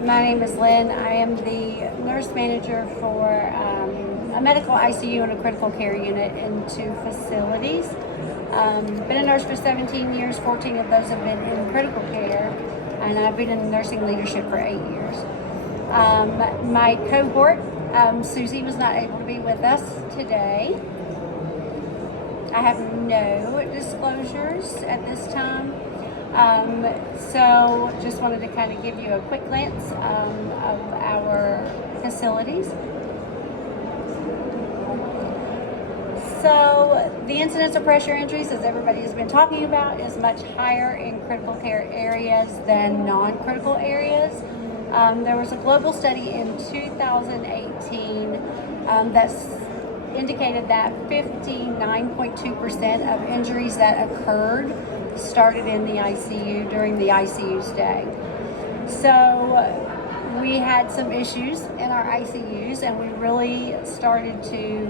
My name is Lynn. I am the nurse manager for a medical ICU and a critical care unit in 2 facilities. Been a nurse for 17 years, 14 of those have been in critical care, and I've been in nursing leadership for 8 years. My cohort, Susie, was not able to be with us today. I have no disclosures at this time. So just wanted to kind of give you a quick glance of our facilities. So the incidence of pressure injuries, as everybody has been talking about, is much higher in critical care areas than non-critical areas. There was a global study in 2018 that's indicated that 59.2% of injuries that occurred started in the ICU during the ICU stay. So we had some issues in our ICUs, and we really started to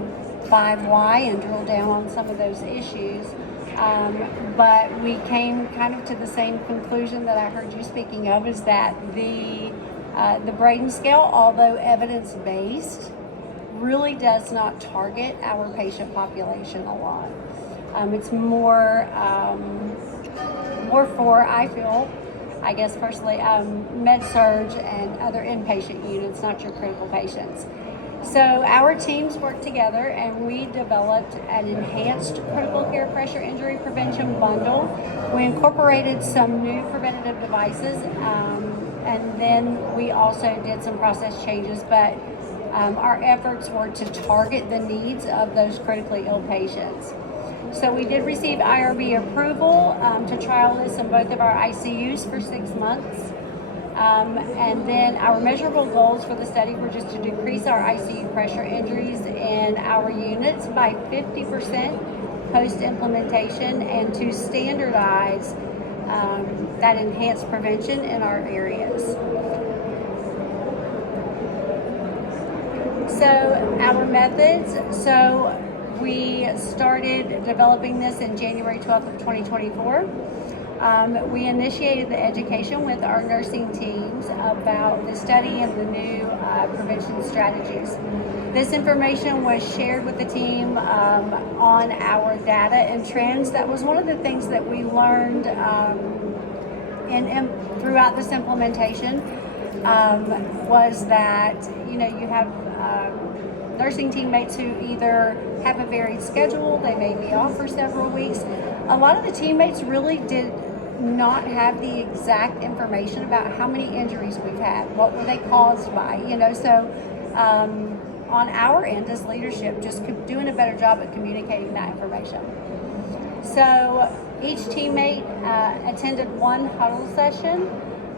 find why and drill down on some of those issues. But we came kind of to the same conclusion that I heard you speaking of, is that the Braden scale, although evidence-based, really does not target our patient population a lot. It's more for, I feel, I guess personally, med-surg and other inpatient units, not your critical patients. So our teams worked together and we developed an enhanced critical care pressure injury prevention bundle. We incorporated some new preventative devices, and then we also did some process changes, but our efforts were to target the needs of those critically ill patients. So we did receive IRB approval to trial this in both of our ICUs for 6 months. And then our measurable goals for the study were just to decrease our ICU pressure injuries in our units by 50% post-implementation, and to standardize that enhanced prevention in our areas. So our methods, we started developing this in January 12th of 2024. We initiated the education with our nursing teams about the study and the new prevention strategies. This information was shared with the team on our data and trends. That was one of the things that we learned throughout this implementation, was that you have nursing teammates who either have a varied schedule, they may be off for several weeks. A lot of the teammates really did not have the exact information about how many injuries we've had, what were they caused by, so on our end as leadership, just doing a better job at communicating that information. So each teammate attended one huddle session,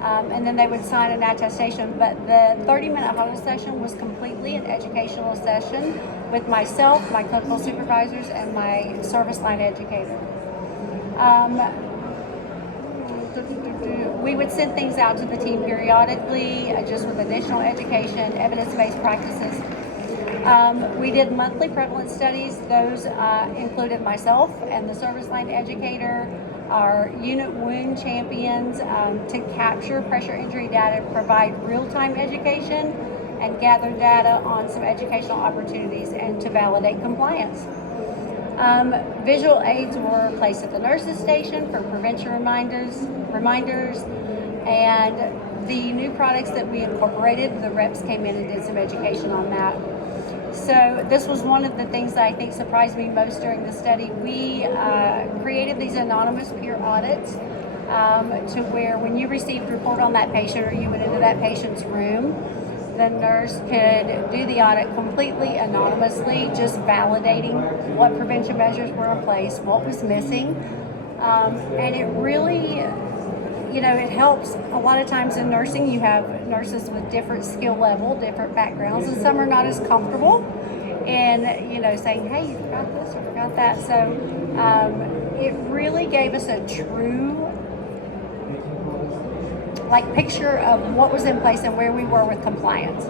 and then they would sign an attestation. But the 30-minute huddle session was completely an educational session with myself, my clinical supervisors, and my service line educator. We would send things out to the team periodically, just with additional education, evidence-based practices. We did monthly prevalence studies. Those included myself and the service line educator, our unit wound champions, to capture pressure injury data, provide real-time education, and gather data on some educational opportunities, and to validate compliance. Visual aids were placed at the nurses station for prevention reminders, and the new products that we incorporated, the reps came in and did some education on that. So this was one of the things that I think surprised me most during the study. We created these anonymous peer audits to where when you received a report on that patient, or you went into that patient's room, the nurse could do the audit completely anonymously, just validating what prevention measures were in place, what was missing. And it really, it helps. A lot of times in nursing, you have nurses with different skill level, different backgrounds, and some are not as comfortable in, saying, hey, you forgot this or forgot that. So it really gave us a true picture of what was in place and where we were with compliance.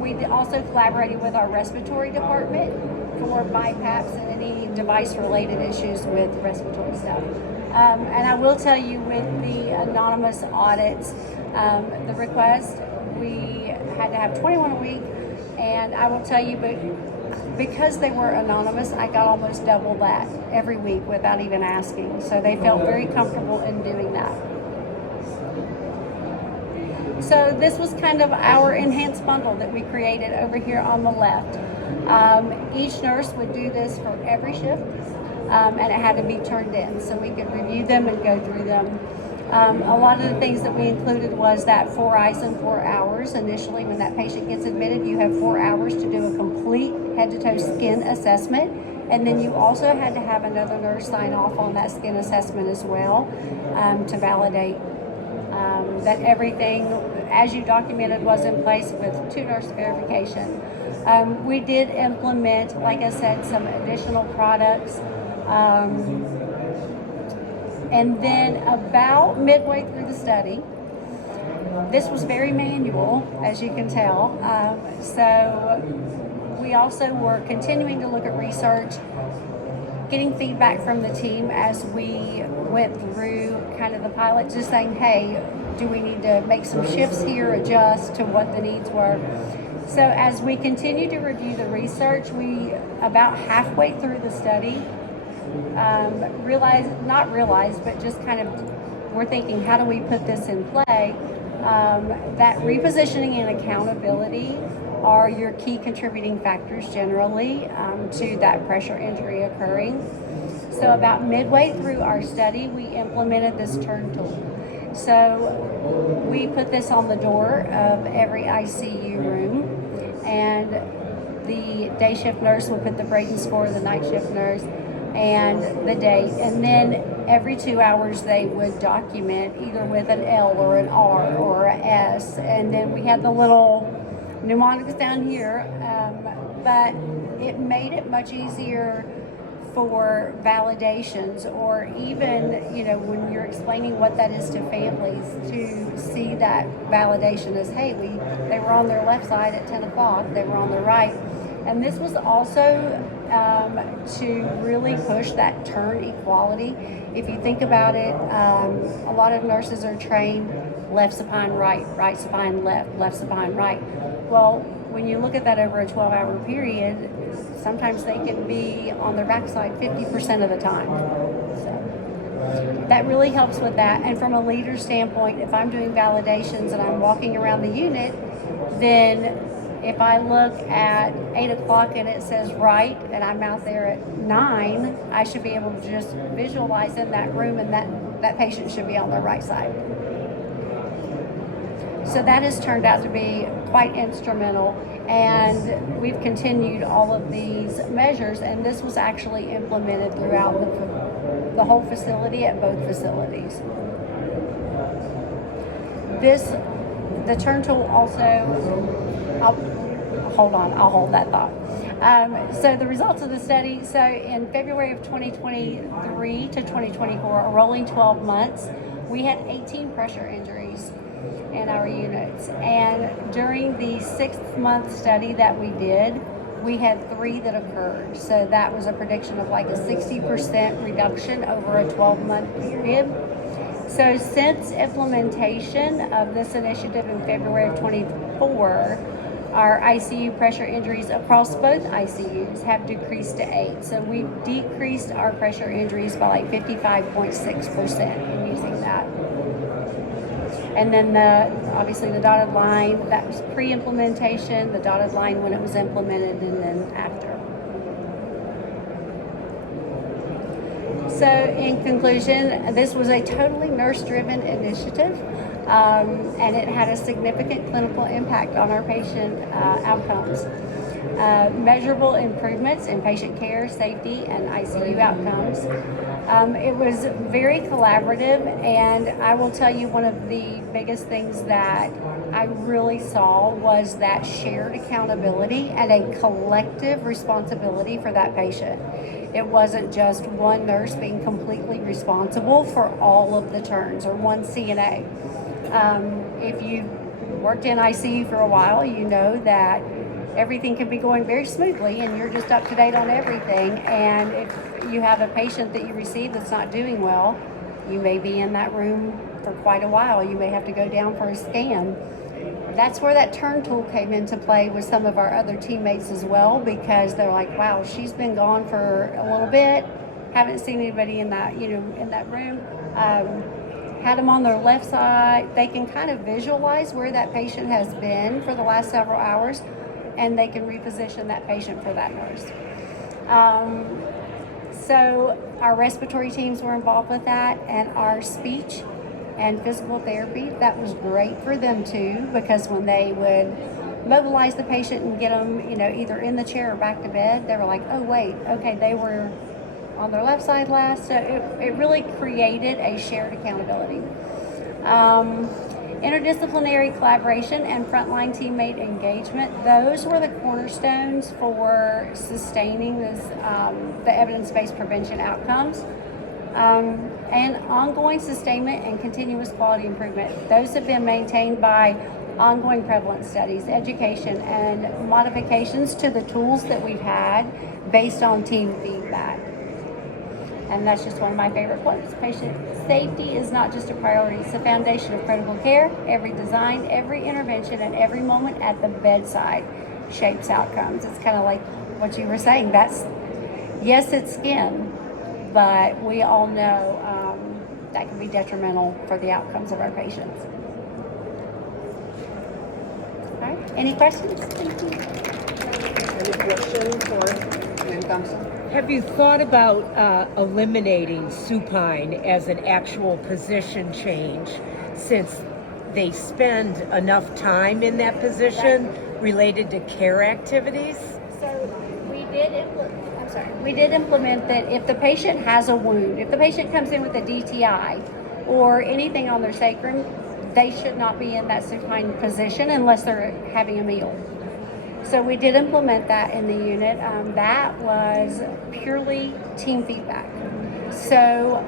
We also collaborated with our respiratory department for BiPAPs and any device-related issues with respiratory stuff. And I will tell you with the anonymous audits, the request, we had to have 21 a week. And I will tell you, but because they were anonymous, I got almost double that every week without even asking. So they felt very comfortable in doing that. So this was kind of our enhanced bundle that we created over here on the left. Each nurse would do this for every shift, and it had to be turned in so we could review them and go through them. A lot of the things that we included was that 4 eyes in 4 hours. Initially, when that patient gets admitted, you have 4 hours to do a complete head to toe skin assessment. And then you also had to have another nurse sign off on that skin assessment as well, to validate that everything, as you documented, was in place with 2 nurse verification. We did implement, like I said, some additional products. And then about midway through the study, this was very manual, as you can tell. So we also were continuing to look at research, getting feedback from the team as we went through kind of the pilot, just saying, hey, do we need to make some shifts here, adjust to what the needs were? So as we continue to review the research, we, about halfway through the study, but just kind of we're thinking, how do we put this in play? That repositioning and accountability are your key contributing factors generally to that pressure injury occurring. So about midway through our study, we implemented this turn tool. So we put this on the door of every ICU room, and the day shift nurse would put the Brayton score, the night shift nurse, and the date. And then every 2 hours they would document either with an L or an R or a S. And then we had the little mnemonics down here, but it made it much easier for validations, or even, when you're explaining what that is to families, to see that validation as, hey, they were on their left side at 10 o'clock, they were on the right. And this was also to really push that turn equality. If you think about it, a lot of nurses are trained left supine right, right supine left, left supine right. Well, when you look at that over a 12-hour period, sometimes they can be on their backside 50% of the time. So that really helps with that. And from a leader standpoint, if I'm doing validations and I'm walking around the unit, then if I look at 8 o'clock and it says right, and I'm out there at 9, I should be able to just visualize in that room, and that patient should be on the right side. So that has turned out to be quite instrumental, and we've continued all of these measures, and this was actually implemented throughout the whole facility at both facilities. The turn tool also, I'll hold that thought. So the results of the study, so in February of 2023 to 2024, a rolling 12 months, we had 18 pressure injuries in our units. And during the 6-month study that we did, we had 3 that occurred. So that was a prediction of like a 60% reduction over a 12-month period. So since implementation of this initiative in February of 24, our ICU pressure injuries across both ICUs have decreased to 8. So we've decreased our pressure injuries by like 55.6% in using that. And then obviously the dotted line, that was pre-implementation, the dotted line when it was implemented, and then after. So in conclusion, this was a totally nurse-driven initiative, and it had a significant clinical impact on our patient outcomes. Measurable improvements in patient care, safety, and ICU outcomes. It was very collaborative, and I will tell you, one of the biggest things that I really saw was that shared accountability and a collective responsibility for that patient. It wasn't just one nurse being completely responsible for all of the turns, or one CNA. If you worked in ICU for a while, you know that everything can be going very smoothly and you're just up to date on everything. And if you have a patient that you receive that's not doing well, You may be in that room for quite a while. You may have to go down for a scan. That's where that turn tool came into play with some of our other teammates as well, because they're like, wow, she's been gone for a little bit. Haven't seen anybody in that, in that room. Had them on their left side. They can kind of visualize where that patient has been for the last several hours, and they can reposition that patient for that nurse. So our respiratory teams were involved with that, and our speech and physical therapy, that was great for them too, because when they would mobilize the patient and get them, either in the chair or back to bed, they were like, oh wait, okay, they were on their left side last. So it really created a shared accountability. Interdisciplinary collaboration and frontline teammate engagement, those were the cornerstones for sustaining the evidence-based prevention outcomes. And ongoing sustainment and continuous quality improvement. Those have been maintained by ongoing prevalence studies, education, and modifications to the tools that we've had based on team feedback. And that's just one of my favorite quotes. Patient safety is not just a priority, it's the foundation of critical care. Every design, every intervention, and every moment at the bedside shapes outcomes. It's kind of like what you were saying. Yes, it's skin, but we all know that can be detrimental for the outcomes of our patients. All right, any questions? Thank you. Any question for Lynn Thompson? Have you thought about eliminating supine as an actual position change, since they spend enough time in that position related to care activities? So we did implement that if the patient has a wound, if the patient comes in with a DTI or anything on their sacrum, they should not be in that supine position unless they're having a meal. So we did implement that in the unit. That was purely team feedback. So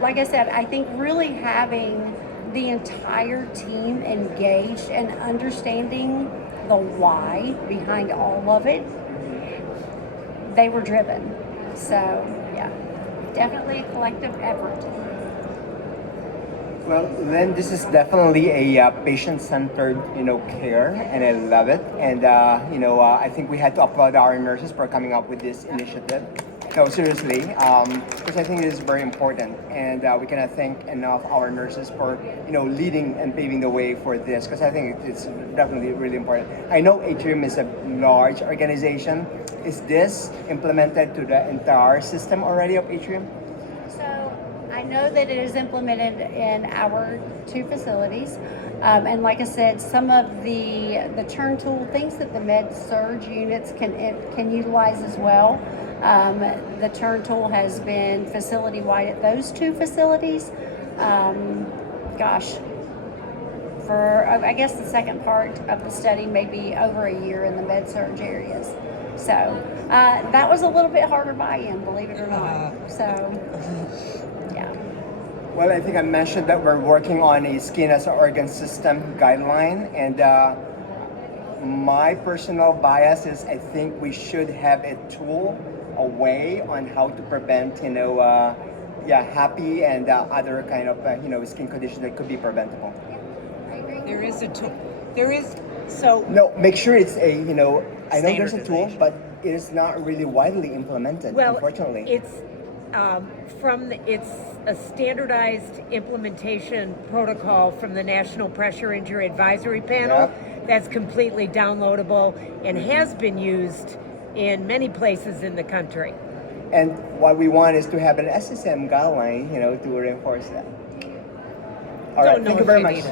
like I said, I think really having the entire team engaged and understanding the why behind all of it, they were driven. So yeah, definitely a collective effort. Well, Lynn, this is definitely a patient-centered, care, and I love it. And I think we had to applaud our nurses for coming up with this initiative. No, seriously, because I think it is very important, and we cannot thank enough our nurses for leading and paving the way for this, because I think it's definitely really important. I know Atrium is a large organization. Is this implemented to the entire system already of Atrium? I know that it is implemented in our 2 facilities, and like I said, some of the turn tool things that the med-surg units can utilize as well. The turn tool has been facility-wide at those 2 facilities. For I guess the second part of the study, maybe over a year in the med-surg areas. So that was a little bit harder buy-in, believe it or not. So. Yeah. Well, I think I mentioned that we're working on a skin as an organ system guideline, and my personal bias is I think we should have a tool, a way on how to prevent, happy and other kind of, skin conditions that could be preventable. There is a tool. There is, so. No, make sure it's I know there's a tool, but it is not really widely implemented, unfortunately. It's a standardized implementation protocol from the National Pressure Injury Advisory Panel. That's completely downloadable and has been used in many places in the country. And what we want is to have an SSM guideline, to reinforce that. All right, thank you very much.